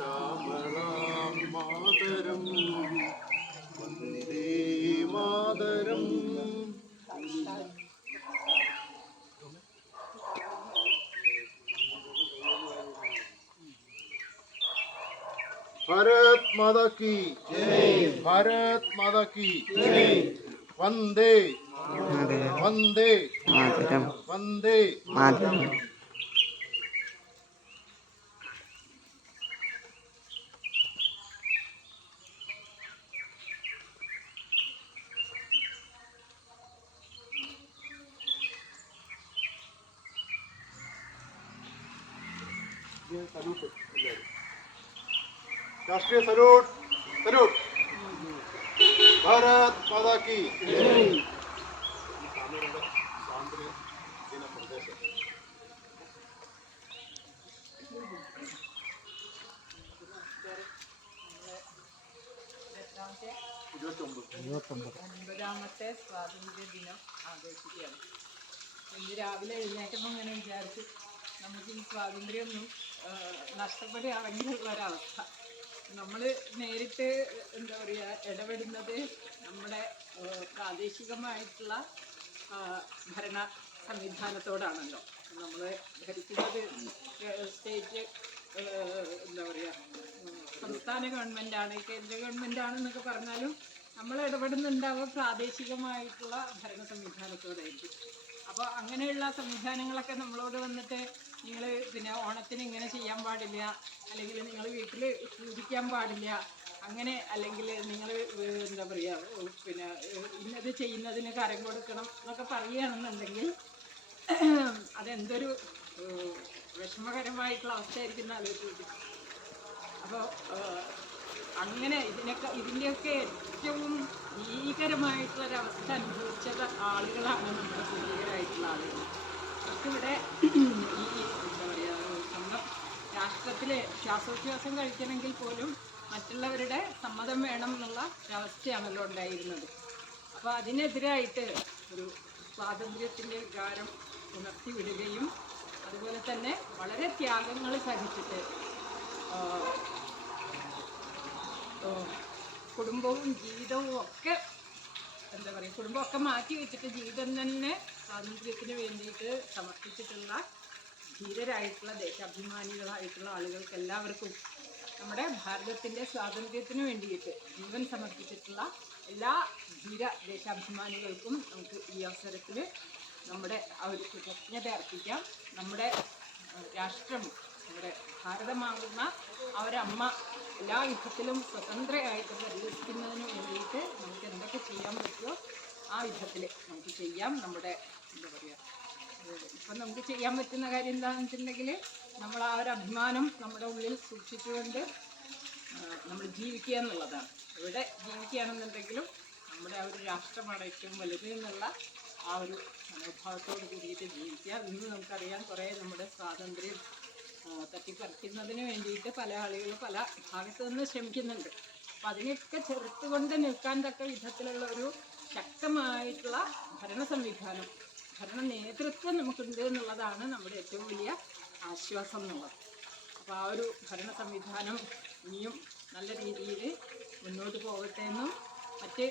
ശ്യാമളാം മാതരം വന്ദേ മാതരം. भारत माता की जय, भारत माता की जय. वंदे वंदे मातरम, वंदे मातरम. राष्ट्रीय सल्यूट सल्यूट. भारत माता की जय. സ്വാതന്ത്ര്യ ദിന പ്രദേശം ഒൻപതാമത്തെ സ്വാതന്ത്ര്യ ദിനം ആഘോഷിക്കുകയാണ്. ഇന്ന് രാവിലെ എഴുന്നേറ്റപ്പോൾ ഇങ്ങനെ വിചാരിച്ചു, നമുക്ക് ഈ സ്വാതന്ത്ര്യമൊന്നും നഷ്ടപ്പെടുകയാണെങ്കിൽ ഒരവസ്ഥ. നമ്മൾ നേരിട്ട് എന്താ പറയുക, ഇടപെടുന്നത് നമ്മുടെ പ്രാദേശികമായിട്ടുള്ള ഭരണ സംവിധാനത്തോടാണല്ലോ. നമ്മൾ ഭരിക്കുന്നത് സ്റ്റേറ്റ് എന്താ പറയുക, സംസ്ഥാന ഗവൺമെൻറ്റാണ്, കേന്ദ്ര ഗവൺമെൻറ്റാണെന്നൊക്കെ പറഞ്ഞാലും നമ്മൾ ഇടപെടുന്നുണ്ടാവുക പ്രാദേശികമായിട്ടുള്ള ഭരണ സംവിധാനത്തോടായിരിക്കും. അപ്പോൾ അങ്ങനെയുള്ള സംവിധാനങ്ങളൊക്കെ നമ്മളോട് വന്നിട്ട് നിങ്ങൾ പിന്നെ ഓണത്തിന് ഇങ്ങനെ ചെയ്യാൻ പാടില്ല, അല്ലെങ്കിൽ നിങ്ങൾ വീട്ടിൽ പൂജിക്കാൻ പാടില്ല, അങ്ങനെ അല്ലെങ്കിൽ നിങ്ങൾ എന്താ പറയുക പിന്നെ ഇന്നത് ചെയ്യുന്നതിന് കരം കൊടുക്കണം എന്നൊക്കെ പറയുകയാണെന്നുണ്ടെങ്കിൽ അതെന്തൊരു വിഷമകരമായിട്ടുള്ള അവസ്ഥയായിരിക്കും ആലോചിച്ചു. അപ്പോൾ അങ്ങനെ ഇതിൻ്റെയൊക്കെ ഏറ്റവും ഭീകരമായിട്ടുള്ളൊരവസ്ഥ അനുഭവിച്ച ആളുകളാണ് നമ്മുടെ പൂർവികരായിട്ടുള്ള ആളുകൾ. അവർക്കിവിടെ ഈ എന്താ പറയുക, സ്വന്തം രാഷ്ട്രത്തിൽ ശ്വാസോച്ഛ്വാസം കഴിക്കണമെങ്കിൽ പോലും മറ്റുള്ളവരുടെ സമ്മതം വേണം എന്നുള്ള ഒരവസ്ഥയാണല്ലോ ഉണ്ടായിരുന്നത്. അപ്പോൾ അതിനെതിരായിട്ട് ഒരു സ്വാതന്ത്ര്യത്തിൻ്റെ വികാരം ഉണർത്തിവിടുകയും അതുപോലെ തന്നെ വളരെ ത്യാഗങ്ങൾ സഹിച്ചിട്ട് കുടുംബവും ജീവിതവും ഒക്കെ എന്താ പറയുക, കുടുംബമൊക്കെ മാറ്റി വെച്ചിട്ട് ജീവിതം തന്നെ സ്വാതന്ത്ര്യത്തിന് വേണ്ടിയിട്ട് സമർപ്പിച്ചിട്ടുള്ള ധീരരായിട്ടുള്ള ദേശാഭിമാനികളായിട്ടുള്ള ആളുകൾക്ക് എല്ലാവർക്കും, നമ്മുടെ ഭാരതത്തിൻ്റെ സ്വാതന്ത്ര്യത്തിന് വേണ്ടിയിട്ട് ജീവൻ സമർപ്പിച്ചിട്ടുള്ള എല്ലാ ധീര ദേശാഭിമാനികൾക്കും നമുക്ക് ഈ അവസരത്തിൽ നമ്മുടെ ആ ഒരു കൃതജ്ഞത അർപ്പിക്കാം. നമ്മുടെ രാഷ്ട്രം, നമ്മുടെ ഭാരതമാകുന്ന അവരമ്മ എല്ലാ വിധത്തിലും സ്വതന്ത്രമായിട്ട് പരിരക്ഷിക്കുന്നതിന് വേണ്ടിയിട്ട് നമുക്ക് എന്തൊക്കെ ചെയ്യാൻ പറ്റുമോ ആ വിധത്തിൽ നമുക്ക് ചെയ്യാം. നമ്മുടെ എന്താ പറയുക, ഇപ്പം നമുക്ക് ചെയ്യാൻ പറ്റുന്ന കാര്യം എന്താണെന്ന് വെച്ചിട്ടുണ്ടെങ്കിൽ നമ്മൾ ആ ഒരു അഭിമാനം നമ്മുടെ ഉള്ളിൽ സൂക്ഷിച്ചുകൊണ്ട് നമ്മൾ ജീവിക്കുക എന്നുള്ളതാണ്. ഇവിടെ ജീവിക്കുകയാണെന്നുണ്ടെങ്കിലും നമ്മുടെ ആ ഒരു രാഷ്ട്രമാണ് ഏറ്റവും വലുത് എന്നുള്ള ആ ഒരു മനോഭാവത്തോട് കൂടിയിട്ട് ജീവിക്കുക. ഇന്ന് നമുക്കറിയാം, കുറേ നമ്മുടെ സ്വാതന്ത്ര്യം തട്ടിപ്പറിക്കുന്നതിന് വേണ്ടിയിട്ട് പല ആളുകളും പല ഭാഗത്തു നിന്ന് ശ്രമിക്കുന്നുണ്ട്. അപ്പം അതിനെയൊക്കെ ചെറുത്തുകൊണ്ട് നിൽക്കാൻ തക്ക വിധത്തിലുള്ള ഒരു ശക്തമായിട്ടുള്ള ഭരണ സംവിധാനം, ഭരണ നേതൃത്വം നമുക്കുണ്ട് എന്നുള്ളതാണ് നമ്മുടെ ഏറ്റവും വലിയ ആശ്വാസം എന്നുള്ളത്. അപ്പോൾ ആ ഒരു ഭരണ സംവിധാനം ഇനിയും നല്ല രീതിയിൽ മുന്നോട്ട് പോകട്ടെ എന്നും, മറ്റ്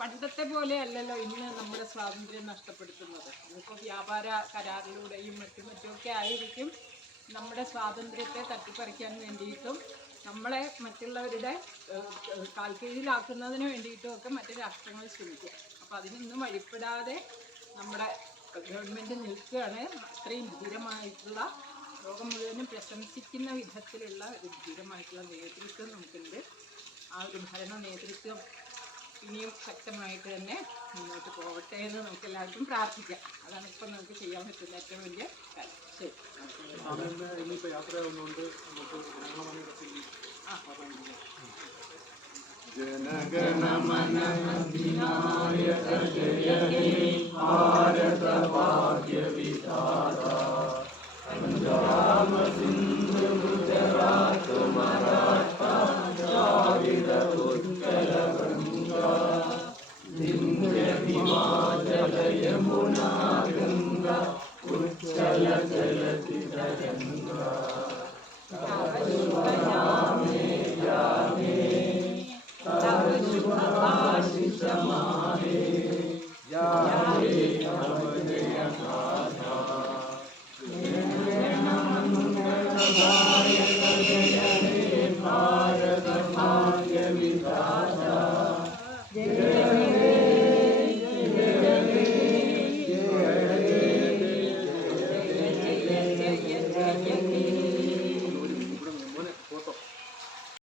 പണ്ടത്തെ പോലെ അല്ലല്ലോ ഇന്ന് നമ്മുടെ സ്വാതന്ത്ര്യം നഷ്ടപ്പെടുത്തുന്നത്. ഇപ്പോൾ വ്യാപാര കരാറിലൂടെയും മറ്റുമൊക്കെ ആയിരിക്കും നമ്മുടെ സ്വാതന്ത്ര്യത്തെ തട്ടിപ്പറിക്കാൻ വേണ്ടിയിട്ടും നമ്മളെ മറ്റുള്ളവരുടെ കാൽക്കീഴിലാക്കുന്നതിന് വേണ്ടിയിട്ടും ഒക്കെ മറ്റ് രാഷ്ട്രങ്ങൾ ശ്രമിക്കുക. അപ്പോൾ അതിനൊന്നും വഴിപ്പെടാതെ നമ്മുടെ ഗവൺമെൻറ് നിൽക്കുകയാണ്. അത്രയും ധീരമായിട്ടുള്ള, ലോകം മുഴുവനും പ്രശംസിക്കുന്ന വിധത്തിലുള്ള ഒരു ധീരമായിട്ടുള്ള നേതൃത്വം നമുക്കുണ്ട്. ആ ഒരു ഭരണ നേതൃത്വം ഇനിയും ശക്തമായിട്ട് തന്നെ മുന്നോട്ട് പോകട്ടെ എന്ന് നമുക്ക് എല്ലാവർക്കും പ്രാർത്ഥിക്കാം. അതാണ് ഇപ്പം നമുക്ക് ചെയ്യാൻ പറ്റുന്ന ഏറ്റവും വലിയ കാര്യം. ശരി. ഇന്നിപ്പോൾ യാത്രയാവുന്നതുകൊണ്ട് നമുക്ക് ജനഗണമന അധിനായക ജയ ഹേ ഭാരത ഭാഗ്യ വിധാത പഞ്ചാബ് സിന്ധു ഗുജറാത്ത് മറാഠ ദ്രാവിഡ ഉത്കല ഗംഗാ വിന്ധ്യ ഹിമാചല യമുന ഗംഗ ഉജ്ജല ജലധി തരംഗ ശുഭയാമേ ജാതവേദ